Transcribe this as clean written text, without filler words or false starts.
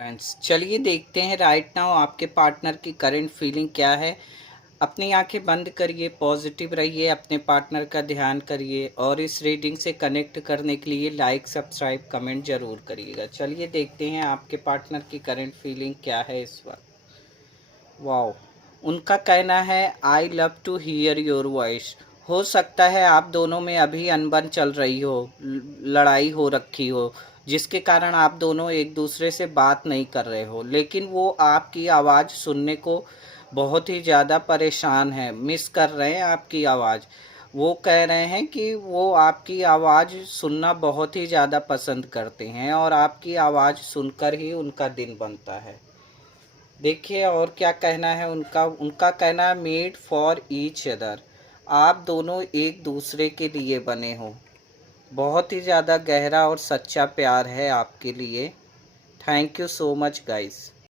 Friends, चलिए देखते हैं राइट नाउ आपके पार्टनर की करंट फीलिंग क्या है। अपनी आंखें बंद करिए, पॉजिटिव रहिए, अपने पार्टनर का ध्यान करिए और इस रीडिंग से कनेक्ट करने के लिए लाइक सब्सक्राइब कमेंट ज़रूर करिएगा। चलिए देखते हैं आपके पार्टनर की करंट फीलिंग क्या है इस वक्त। वाओ, उनका कहना है I love to hear your voice. हो सकता है आप दोनों में अभी अनबन चल रही हो, लड़ाई हो रखी हो, जिसके कारण आप दोनों एक दूसरे से बात नहीं कर रहे हो, लेकिन वो आपकी आवाज़ सुनने को बहुत ही ज़्यादा परेशान है, मिस कर रहे हैं आपकी आवाज़। वो कह रहे हैं कि वो आपकी आवाज़ सुनना बहुत ही ज़्यादा पसंद करते हैं और आपकी आवाज़ सुनकर ही उनका दिन बनता है। देखिए और क्या कहना है उनका। उनका कहना है मेड फॉर ईच अदर। आप दोनों एक दूसरे के लिए बने हो। बहुत ही ज़्यादा गहरा और सच्चा प्यार है आपके लिए। Thank you so much guys.